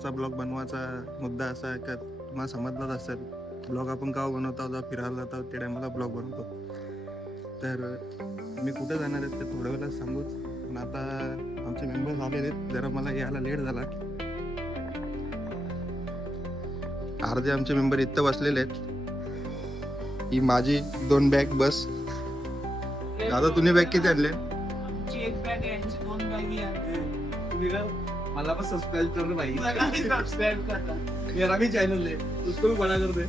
आजचा ब्लॉग बनवायचा मुद्दा असा आहे का तुम्हाला समजलाच असेल, ब्लॉग आपण केव्हा बनवतो जेव्हा फिरायला जातो त्या टायमाला ब्लॉग बनवतो. तर मी कुठे जाणार आहे ते थोड्या वेळात सांगूच. पण आता आमचे मेंबर्स आलेले आहेत, जरा मला यायला लेट झाला. अर्धे आमचे मेंबर इथं बसलेले आहेत. ही माझी 2 बॅग बस. दादा तुम्ही बॅग किती आणले? एक बॅग आहे, 2 बॅगी आहे. मला पण सबस्क्राइब कर भाई. सबस्क्राइब करता मेरा भी चैनल है, उसको भी बड़ा कर दे.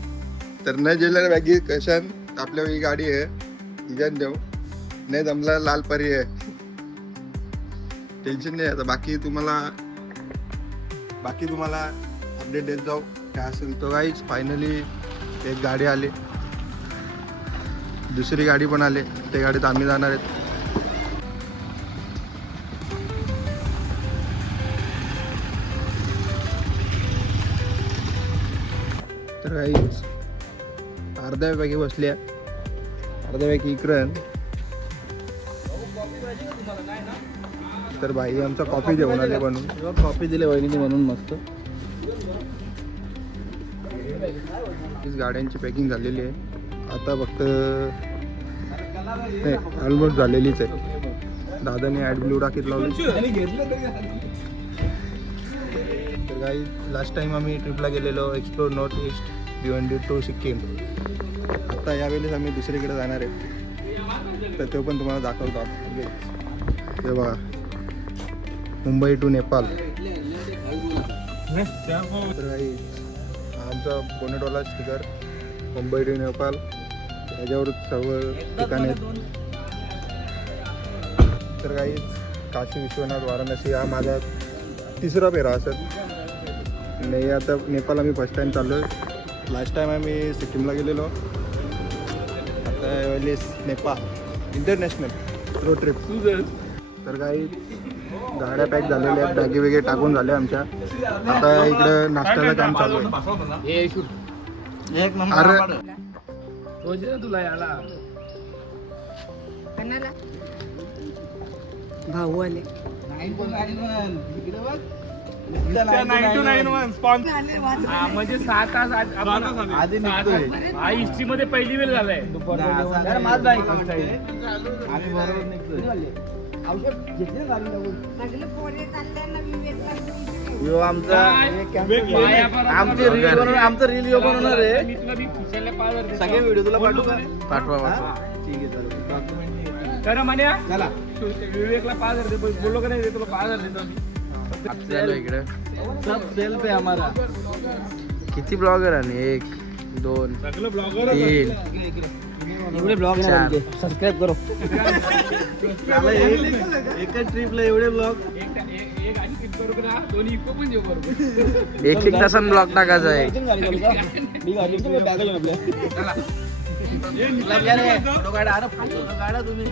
तर न जेवलेल्या बॅगी कशान आपल्या ही गाडी आहे तिच्यान देऊ. नाही जमला लाल परी आहे. टेन्शन नाही आता. बाकी तुम्हाला अपडेट देत जाऊ काय असेल तो. गाईच फायनली एक गाडी आली, दुसरी गाडी पण आली. त्या गाडीत आम्ही जाणार आहेत. तर गाईच अर्ध्या बॅगी बसल्या, अर्ध्या बॅगी इकडं. तर भाई आमचा कॉफी जेवण आले बनवून. कॉफी दिले वहिनी म्हणून मस्त. गाड्यांची पॅकिंग झालेली आहे. आता फक्त नाही ऑलमोस्ट झालेलीच आहे. दादाने ॲड ब्लू टाकीत लावली. तर काही लास्ट टाइम आम्ही ट्रिपला गेलेलो explore north east Bhiwandi to Sikkim. आता यावेळेस आम्ही दुसरीकडे जाणार आहे, तर तो पण तुम्हाला दाखवतो. हे बघा, मुंबई टू नेपाळ. तर काही आमचा बोनेटवाला स्टिकर मुंबई टू नेपाळ, याच्यावर सर्व ठिकाणे आहेत. तर काही काशी विश्वनाथ वाराणसी हा माझा 3रा फेरा असेल. नाही आता नेपाळ आम्ही फर्स्ट टाइम चाललो आहे. लास्ट टाइम आम्ही सिक्कीमला गेलेलो. आता वेळेस नेपाळ इंटरनॅशनल रोड ट्रिप. तर काही गाड्या पॅक झालेल्या आहेत, बॅगी वगैरे टाकून झाल्या आमच्या. आता इकडं नाश्त्याचं काम चालू आहे. एक नंबर. अरे तुला याला भाऊ आले. 991 स्पॉन्सर म्हणजे 7 तास आधी निघतोय. हा हिस्ट्री मध्ये पहिली वेळ झालाय. आम्ही बरोबर निघतोय. यो आमचा आमचे रील बनवणार, आमचं रील बनवणार आहे. सगळे व्हिडिओ तुला पाठवू का? पाठवा. ठीक आहे चालेल. तर म्हण्या चला विवेकला 5,000 दे. बोललो का नाही तुला 5,000 देतो आम्ही. इकडे सब सेल्फ आहे आम्हाला. किती ब्लॉगर आहे? 1 2 सगळं ब्लॉगर 3 एवढे ब्लॉग चार. सबस्क्राईब करो. एकच ट्रिपला एवढे ब्लॉग. एक आणि किती बरोबर हा दोन्ही इको पण जेव बरोबर. एक तासानं ब्लॉग टाकायचा आहे. फोटो काढा. अरे फोटो काढा तुम्ही.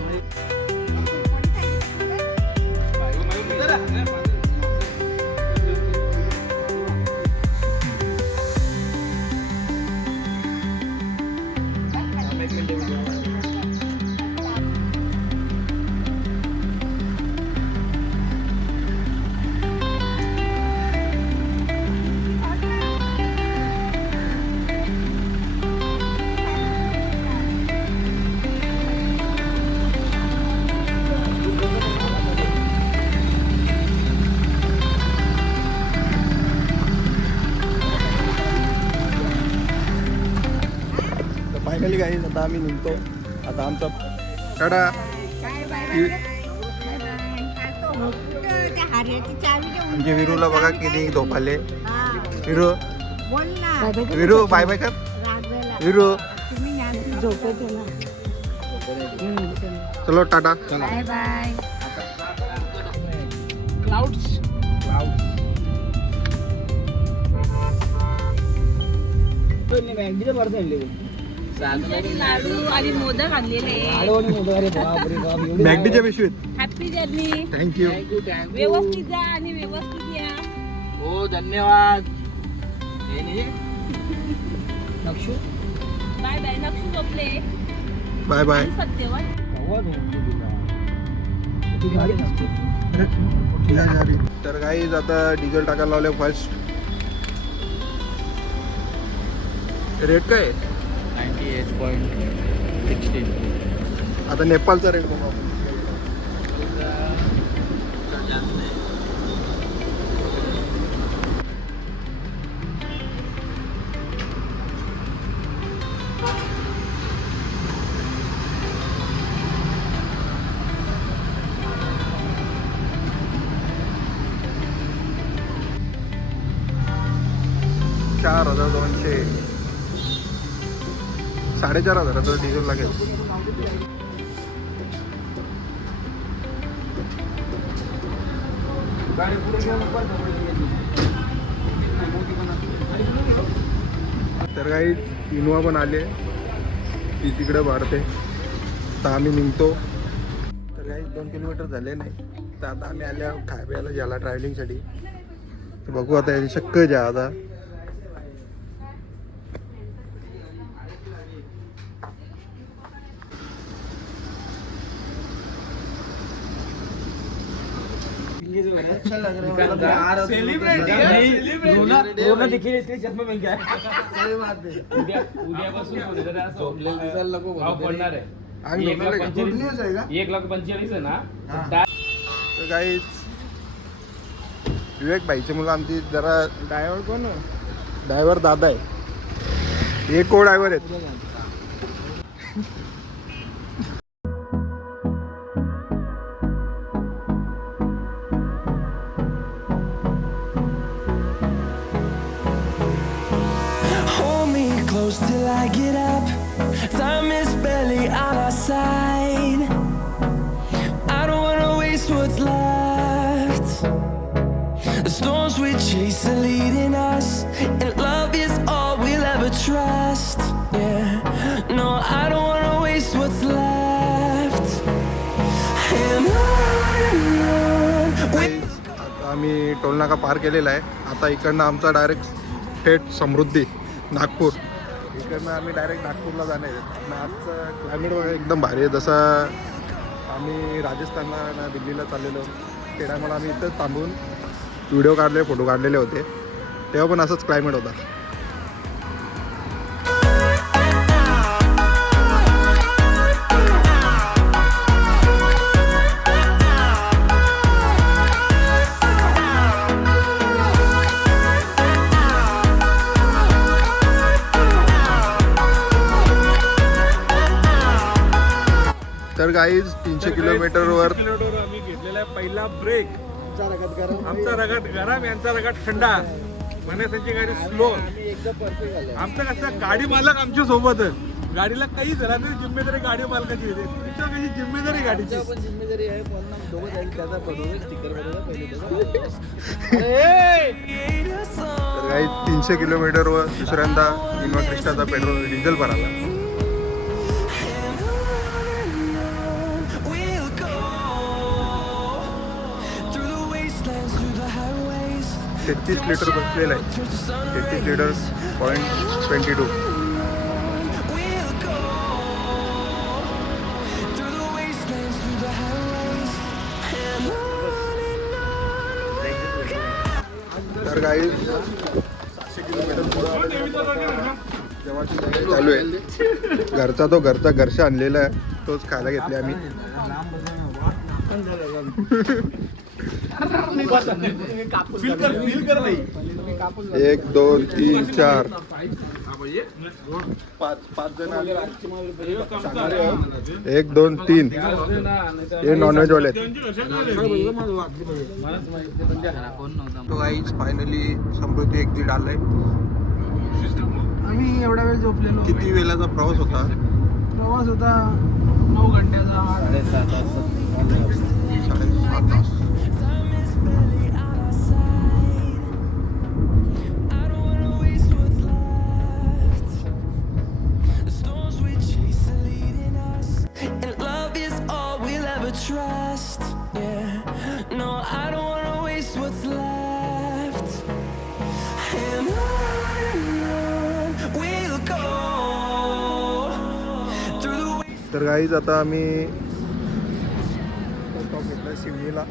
फायनली काही आता आम्ही निघतो. आता आमचा टाटा. म्हणजे विरूला बघा किती झोप आले. विरू बाय बाय कर. विरू चलो टाटा. Bye bye. क्लाउड्स लाडू आणि मोदक आणलेले. मॅगडीच्या पिशवीत. Happy journey. थँक्यू. व्यवस्थित जा आणि व्यवस्थित या. हो धन्यवाद. नक्षू बाय बाय. नक्षू झोपले. Bye bye. सत्यवान तर गाईज आता डिझेल टाकायला लावले फर्स्ट. रेट काय आहे? 98.16. आता नेपाळचा रेट बघू आपण. चार 4,200 4,500 डिझेल लागेल. तर काही इनोवा पण आले, ती तिकडे वाढते. तर आम्ही निघतो. तर काही 2 किलोमीटर झाले नाही, तर आता आम्ही आल्या खाय प्यायला ज्याला ट्रॅव्हलिंगसाठी. तर बघू आता याची शक्य ज्या आता अच्छा लग रहा है, मतलब यार रोना देखिए इसके चश्मा पहन के आया. सही बात है. उद्यापासून भाव पडणार आहे. आम्ही झोपलेलो का? 1,45,000 आहे ना. तर काही विवेक भाईचे मुलं आमची जरा ड्रायव्हर कोण ड्रायव्हर दादा आहे. एक को ड्रायव्हर आहेत. Hold me close till I get up. Time is barely on our side. I don't wanna waste what's left. The storms we chase are leading us, and love is all we'll ever trust. Yeah, no, I don't wanna waste what's left. And on we आता आम्ही टोलनाका पार केलेला आहे. आता इकडनं आमचा direct थेट समृद्धी नागपूर. इकडनं आम्ही डायरेक्ट नागपूरला जाणार आहे. आणि आजचं क्लायमेट वगैरे एकदम भारी आहे. जसं आम्ही राजस्थानला ना दिल्लीला चाललेलो ते टायमाला आम्ही इथंच थांबून व्हिडिओ काढले, फोटो काढलेले होते. तेव्हा पण असंच क्लायमेट होता. तर गाईज 300 किलोमीटरवर आम्ही घेतलेला आहे पहिला ब्रेक. आमचा रगत गरम, यांचा रगत थंडा. मनेसांची गाडी स्लो. आमचं कसं गाडी मालक आमच्या सोबतच. गाडीला काही झाला तरी जिम्मेदारी गाडी मालकाची येते. तुमच्या कशी जिम्मेदारी गाडीची. जिम्मेदारी आहे, पण दोघं जाईल त्याचा पडून स्टिकर बनवला पहिले. तर काही 300 किलोमीटरवर दुसऱ्यांदा इनोवा क्रिस्टाचा पेट्रोल डिझेल भराला. we'll go through the wastelands, through the highways. 33 litre बसलेलं आहे. 33 litre .22. We'll go through the wastelands, through the highways, and on तर काही 700 किलोमीटर जेव्हाची चालू आहे. घरचा तो घरचा आणलेला आहे, तोच खायला घेतले आम्ही. एक 2 3 4 5 जण आले. 1 2 3 हे नॉनव्हेज वाले आहेत. तो गाईज फायनली समृद्धी एक्झिट आलाय. आम्ही एवढा वेळ झोपलेलो. किती वेळाचा प्रवास होता? प्रवास होता 9 घंट्याचा. 7.5 तास. time is barely on our side. I don't wanna waste what's left. The storms we chase are leading us, and love is all we'll ever trust. Yeah, no, I don't wanna waste what's left. And on we'll go through the wastelands. तर guys आता आम्ही stop घेतला सिवनीला.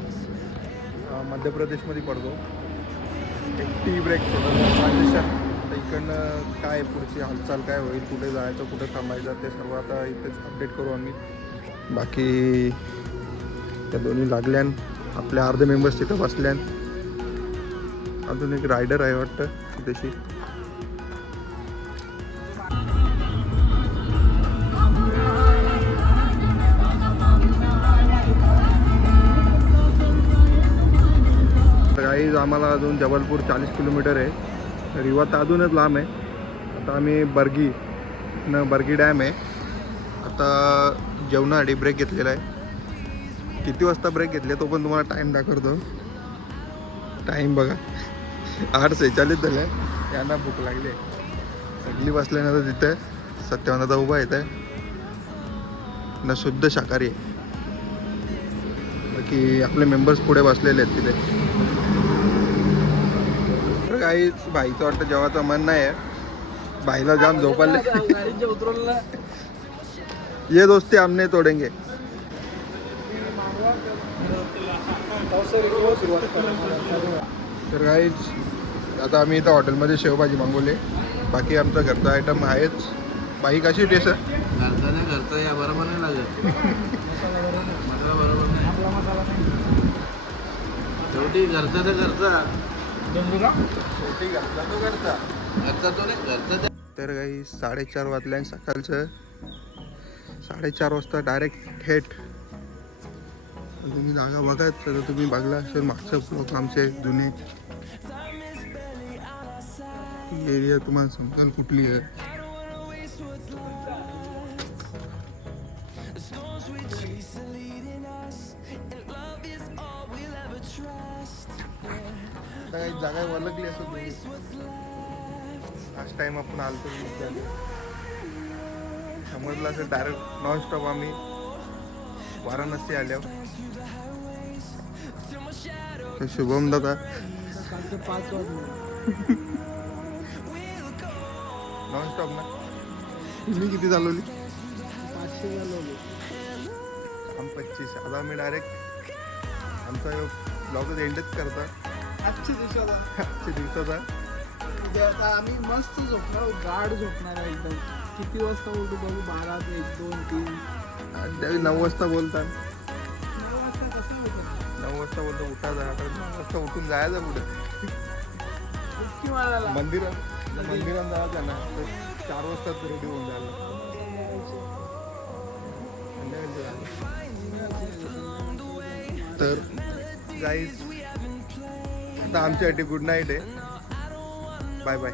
मध्य प्रदेशमध्ये पडतो. एक tea break transition आता इकडनं काय पुढची हालचाल काय होईल, कुठे जायचं, कुठे थांबायचं, ते सर्व आता इथेच अपडेट करू आम्ही. बाकी त्या दोन्ही लागल्यान, आपल्या अर्धे मेंबर्स तिथं बसल्यान. अजून एक रायडर आहे वाटतं तिथेशी. गाईज आम्हाला अजून जबलपूर 40 किलोमीटर आहे. रिवा तर अजूनच लांब आहे. आता आम्ही बर्गी डॅम आहे. आता जेवणासाठी ब्रेक घेतलेला आहे. किती वाजता ब्रेक घेतले तो पण तुम्हाला टाईम दाखवतो. टाईम बघा 8:46 झालं आहे. यांना भूक लागली आहे. सगळी बसल्यानंतर तिथे सत्यवानाचा उभा येत आहे ना, शुद्ध शाकाहारी आहे. बाकी आपले मेंबर्स पुढे बसलेले आहेत तिथे. काही भाईचं वाटतं जेवायचं मन नाही आहे. भाईला जाम झोपायला. ये दोस्ती हमने तोडेंगे. तर काहीच आता आम्ही इथं हॉटेलमध्ये शेवभाजी मागवली. बाकी आमचा घरचा आयटम आहेच. बाई कशी टेस्ट आहे? घरचा या बरोबर नाही लागत. मसाला बरोबर नाही. शेवटी घरचा तर घरचा. तर काही 4:30 वाजल्या सकाळचं. 4:30 वाजता डायरेक्ट थेट. तुम्ही जागा बघायच तर तुम्ही बघला असेल मागचं ब्लॉक आमचे जुने. एरिया तुम्हाला समजाल कुठली आहे. काही जागा वळगली असं लास्ट टाइम आपण आलतो समजलं असं डायरेक्ट नॉनस्टॉप आम्ही वाराणसी आल्यावर. शुभम दादा 5 नॉनस्टॉप ना. तुम्ही किती चालवली? 500 चालवली. 25. आता आम्ही डायरेक्ट आमचा ब्लॉग एंडच करता. आजच्या दिवसाचा उद्या आता आम्ही मस्त झोपणार. गाढ झोपणार आहे एकदम. किती वाजता बोलतो बघू? 12, 1, 2, 3. त्यावेळी 9 वाजता बोलतात. 9 वाजता कसं होतं? 9 वाजता बोलतो उठा जा. 9 वाजता उठून जायचं कुठे? मंदिरात जायचं ना. 4 वाजता रेडी होऊन जायला. तर गाईज आता आमच्यासाठी गुड नाईट आहे. Bye bye.